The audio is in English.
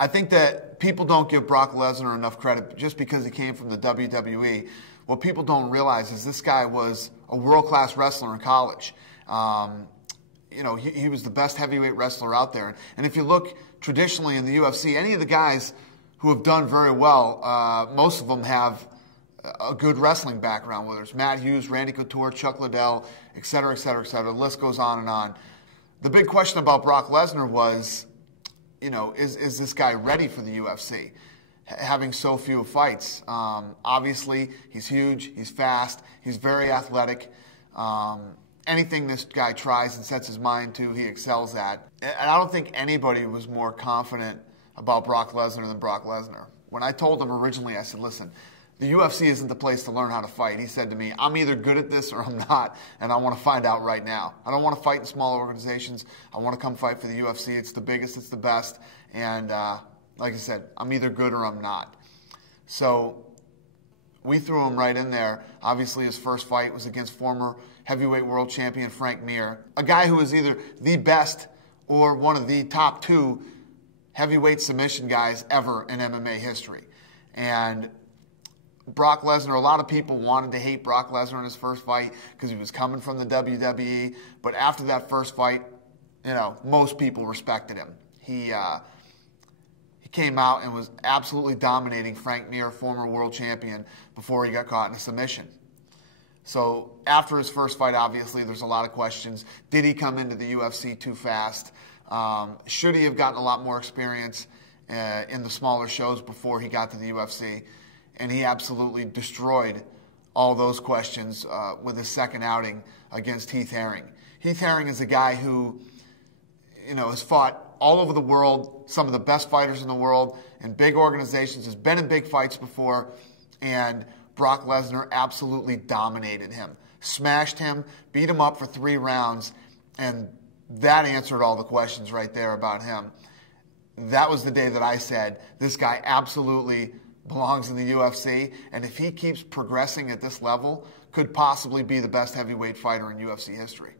I think that people don't give Brock Lesnar enough credit just because he came from the WWE. What people don't realize is this guy was a world-class wrestler in college. You know, he was the best heavyweight wrestler out there. And if you look traditionally in the UFC, any of the guys who have done very well, most of them have a good wrestling background, whether it's Matt Hughes, Randy Couture, Chuck Liddell, et cetera, et cetera, et cetera. The list goes on and on. The big question about Brock Lesnar was, you know, is this guy ready for the UFC, having so few fights? Obviously, he's huge, he's fast, he's very athletic. Anything this guy tries and sets his mind to, he excels at. And I don't think anybody was more confident about Brock Lesnar than Brock Lesnar. When I told him originally, I said, listen, the UFC isn't the place to learn how to fight. He said to me, I'm either good at this or I'm not, and I want to find out right now. I don't want to fight in small organizations. I want to come fight for the UFC. It's the biggest, it's the best, and like I said, I'm either good or I'm not. So we threw him right in there. Obviously, his first fight was against former heavyweight world champion Frank Mir, a guy who was either the best or one of the top 2 heavyweight submission guys ever in MMA history. And Brock Lesnar, a lot of people wanted to hate Brock Lesnar in his first fight because he was coming from the WWE. But after that first fight, you know, most people respected him. He came out and was absolutely dominating Frank Mir, former world champion, before he got caught in a submission. So after his first fight, obviously, there's a lot of questions. Did he come into the UFC too fast? Should he have gotten a lot more experience in the smaller shows before he got to the UFC? And he absolutely destroyed all those questions with his second outing against Heath Herring. Heath Herring is a guy who, you know, has fought all over the world, some of the best fighters in the world, in big organizations, has been in big fights before, and Brock Lesnar absolutely dominated him, smashed him, beat him up for 3 rounds, and that answered all the questions right there about him. That was the day that I said, this guy absolutely belongs in the UFC, and if he keeps progressing at this level, could possibly be the best heavyweight fighter in UFC history.